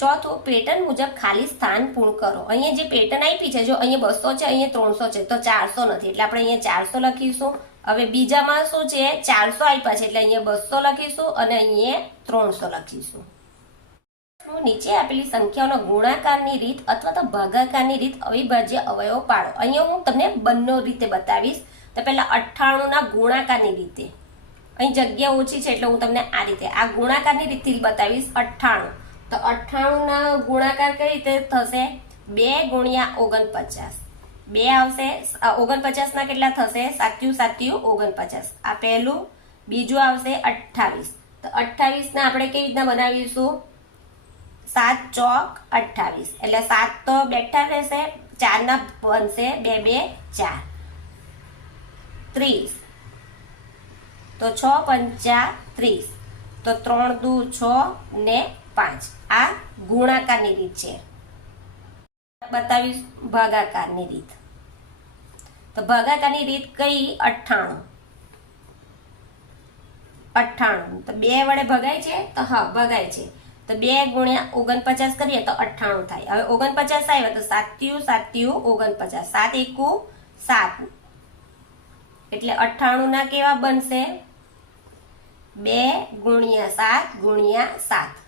ચોથું, પેટર્ન મુજબ ખાલી સ્થાન પૂર્ણ કરો. અહીંયા જે પેટર્ન આપી છે, જો અહીંયા 200 છે, અહીંયા 300 છે, તો 400 નથી, એટલે આપણે અહીંયા 400 લખીશું. હવે બીજામાં શું છે, 400 આપ્યા છે, એટલે અહીંયા 200 લખીશું અને અહીંયા 300 લખીશું. નીચે આપેલી સંખ્યાઓનો ગુણાકારની રીત અથવા તો ભાગાકારની રીત અવિભાજ્ય અવયવો પાડો. અહીંયા હું તમને બંને રીતે બતાવીશ. તો પહેલા 98 ના ગુણાકારની રીતે. અહીં જગ્યા ઓછી છે એટલે હું તમને આ રીતે આ ગુણાકારની રીતથી બતાવીશ. 98, તો 98 ના ગુણાકાર કઈ રીતે થશે? 2 ગુણ્યા 49. 2 આવશે, 49 ના કેટલા થશે? 7 7 49. આ પહેલું. બીજું આવશે 28. તો 28 ના આપણે કેવી રીતના બનાવીશું? 7 ચોક 28, એટલે 7 તો બેઠા રહેશે, 4 ના બનશે 2 2 4. 30, તો 6 પંચા 30, તો 3 દુ 6 ને 5. આ ગુણાકારની રીત છે. બતાવીશ ભાગાકારની રીત. તો ભાગાકારની રીત કઈ? 98. 98 તો 2 વડે ભગાય છે? તો હા, ભગાય છે. તો 2 ગુણ્યા 49 કરીએ તો 98 થાય. હવે 49 આવ્યા તો 7 7 49, 7 એકુ 7, એટલે 98 ના કેવા બનશે? 2 ગુણ્યા 7 ગુણ્યા 7.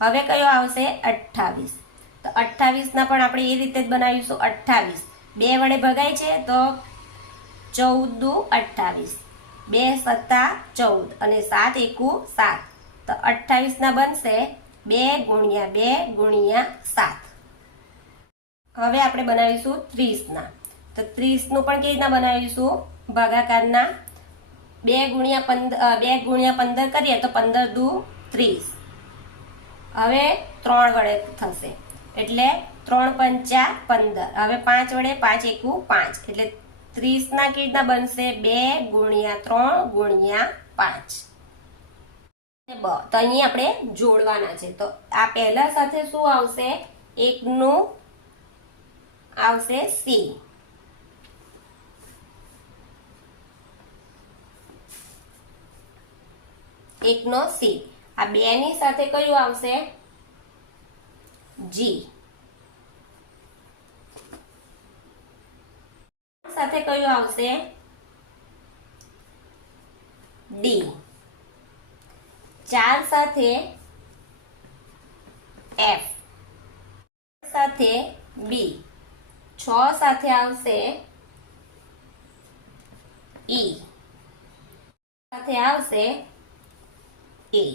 હવે કયો આવશે? 28. તો 28 ના પણ આપણે એ રીતે જ બનાવીશું. 28 2 વડે ભગાય છે તો 14 દુ 28, 2 સત્તા 14 અને 7 એકુ 7, તો 28 ના બનશે 2 ગુણ્યા 2 ગુણ્યા 7. હવે આપણે બનાવીશું 30 ના. તો 30 નું પણ કેવી રીતના બનાવીશું? ભાગાકારના. 2 ગુણ્યા 15 કરીએ તો 15 દુ 30. હવે 3 વડે થશે, એટલે 3 પંચા 15. હવે 5 વડે 5 એકુ 5, એટલે 30 ના કેવી રીતના બનશે? 2 ગુણ્યા 3 ગુણ્યા 5. તો અહીં આપણે જોડવાના છે. તો આ પહેલા સાથે શું આવશે? 1 નું આવશે C. 1 નો C. આ 2 ની સાથે કયું આવશે? G. સાથે કયું આવશે? D. 4 સાથે F. સાથે B. 6 સાથે આવશે E. સાથે આવશે A.